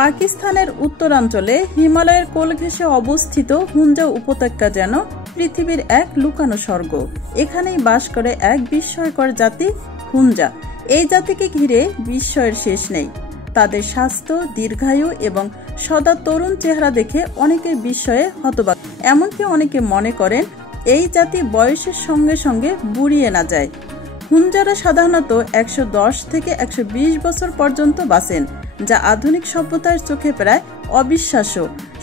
পাকিস্তানের উত্তরাঞ্চলে হিমালয়ের কোল ঘেঁষে অবস্থিত হুঞ্জা উপত্যকা যেন পৃথিবীর এক লুকানো স্বর্গ। এখানেই বাস করে এক বিস্ময়কর জাতি হুঞ্জা। এই জাতিকে ঘিরে বিস্ময়ের শেষ নেই। তাদের স্বাস্থ্য, দীর্ঘায়ু এবং সদা তরুণ চেহারা দেখে অনেকের বিস্ময়ে হতবাক। এমনকি অনেকে মনে করেন এই জাতি বয়সের সঙ্গে সঙ্গে বুড়িয়ে না যায়। হুঞ্জারা সাধারণত 110 থেকে 120 বছর পর্যন্ত বাঁচেন, যা আধুনিক সভ্যতার চোখে প্রায় অবিশ্বাস্য।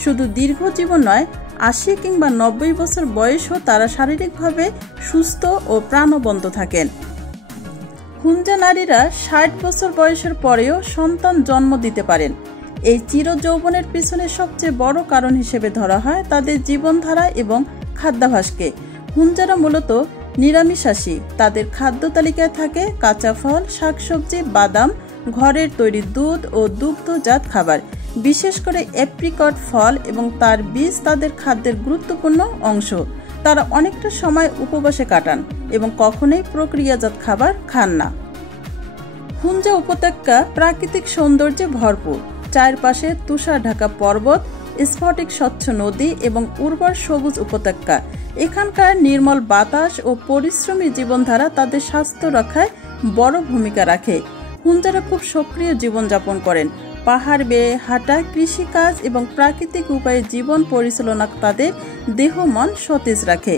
শুধু দীর্ঘ জীবন নয়, 80 কিংবা 90 বছর বয়সও তারা শারীরিকভাবে সুস্থ ও প্রাণবন্ত থাকেন। হুঞ্জা নারীরা 60 বছর বয়সের পরেও সন্তান জন্ম দিতে পারেন। এই চির যৌবনের পিছনে সবচেয়ে বড় কারণ হিসেবে ধরা হয় তাদের জীবনধারা এবং খাদ্যাভ্যাসকে। হুঞ্জারা মূলত নিরামিষাশী। তাদের খাদ্য তালিকায় থাকে কাঁচা ফল, শাকসবজি, বাদাম, ঘরের তৈরি দুধ ও দুগ্ধজাত খাবার। বিশেষ করে অ্যাপ্রিকট ফল এবং তার বীজ তাদের খাদ্যের গুরুত্বপূর্ণ অংশ। তারা অনেকটা সময় উপবাসে কাটান এবং কখনোই প্রক্রিয়াজাত খাবার খান না। হুঞ্জা উপত্যকা প্রাকৃতিক সৌন্দর্যে ভরপুর। চারপাশে তুষার ঢাকা পর্বত, স্ফটিক স্বচ্ছ নদী এবং উর্বর সবুজ উপত্যকা। এখানকার নির্মল বাতাস ও পরিশ্রমী জীবনধারা তাদের স্বাস্থ্য রক্ষায় বড় ভূমিকা রাখে। হুঞ্জারা খুব সক্রিয় জীবনযাপন করেন। পাহাড় বেয়ে হাঁটা, কৃষিকাজ এবং প্রাকৃতিক উপায়ে জীবন পরিচালনা তাদের দেহ মন সতেজ রাখে।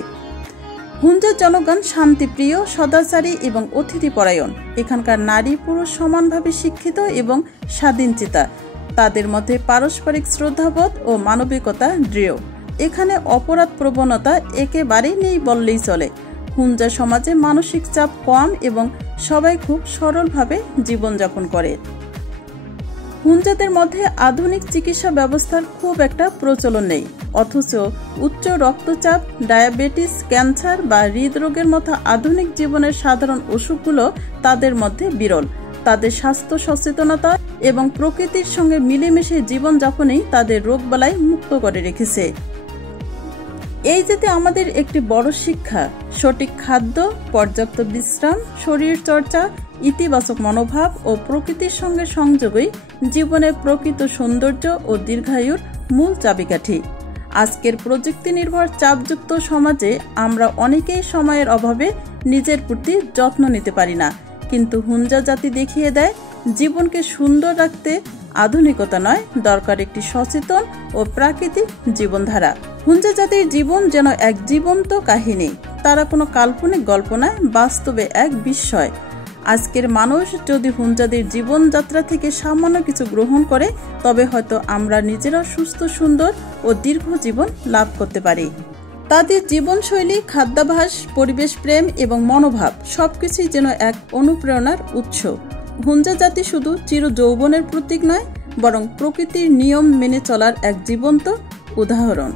হুঞ্জার জনগণ শান্তিপ্রিয়, সদাচারী এবং অতিথিপরায়ণ। এখানকার নারী পুরুষ সমানভাবে শিক্ষিত এবং স্বাধীনচেতা। তাদের মধ্যে পারস্পরিক শ্রদ্ধাবোধ ও মানবিকতা দৃঢ়। এখানে অপরাধ প্রবণতা একেবারেই নেই বললেই চলে। হুঞ্জা সমাজে মানসিক চাপ কম এবং সবাই খুব সরলভাবে জীবনযাপন করে। হুঞ্জাদের মধ্যে আধুনিক চিকিৎসা ব্যবস্থার খুব একটা প্রচলন নেই, অথচ উচ্চ রক্তচাপ, ডায়াবেটিস, ক্যান্সার বা হৃদরোগের মতো আধুনিক জীবনের সাধারণ অসুখগুলো তাদের মধ্যে বিরল। তাদের স্বাস্থ্য সচেতনতা এবং প্রকৃতির সঙ্গে মিলেমিশে জীবনযাপনেই তাদের রোগবালাই মুক্ত করে রেখেছে। এই যেতে আমাদের একটি বড় শিক্ষা: সঠিক খাদ্য, পর্যাপ্ত বিশ্রাম, শরীর চর্চা, ইতিবাচক মনোভাব ও প্রকৃতির সঙ্গে সংযোগই জীবনের প্রকৃত সৌন্দর্য ও দীর্ঘায়ুর মূল চাবিকাঠি। আজকের প্রযুক্তি নির্ভর চাপযুক্ত সমাজে আমরা অনেকেই সময়ের অভাবে নিজের প্রতি যত্ন নিতে পারি না, কিন্তু হুঞ্জা জাতি দেখিয়ে দেয় জীবনকে সুন্দর রাখতে আধুনিকতা নয়, দরকার একটি সচেতন ও প্রাকৃতিক জীবনধারা। হুঞ্জা জাতির জীবন যেন এক জীবন্ত কাহিনী। তারা কোনো কাল্পনিক গল্প নয়, বাস্তবে এক বিস্ময়। আজকের মানুষ যদি হুঞ্জাদের জীবনযাত্রা থেকে সামান্য কিছু গ্রহণ করে, তবে হয়তো আমরা নিজেরা সুস্থ, সুন্দর ও দীর্ঘ জীবন লাভ করতে পারি। তাদের জীবনশৈলী, খাদ্যাভ্যাস, পরিবেশ প্রেম এবং মনোভাব সবকিছুই যেন এক অনুপ্রেরণার উৎস। হুঞ্জা জাতি শুধু চির যৌবনের প্রতীক নয়, বরং প্রকৃতির নিয়ম মেনে চলার এক জীবন্ত উদাহরণ।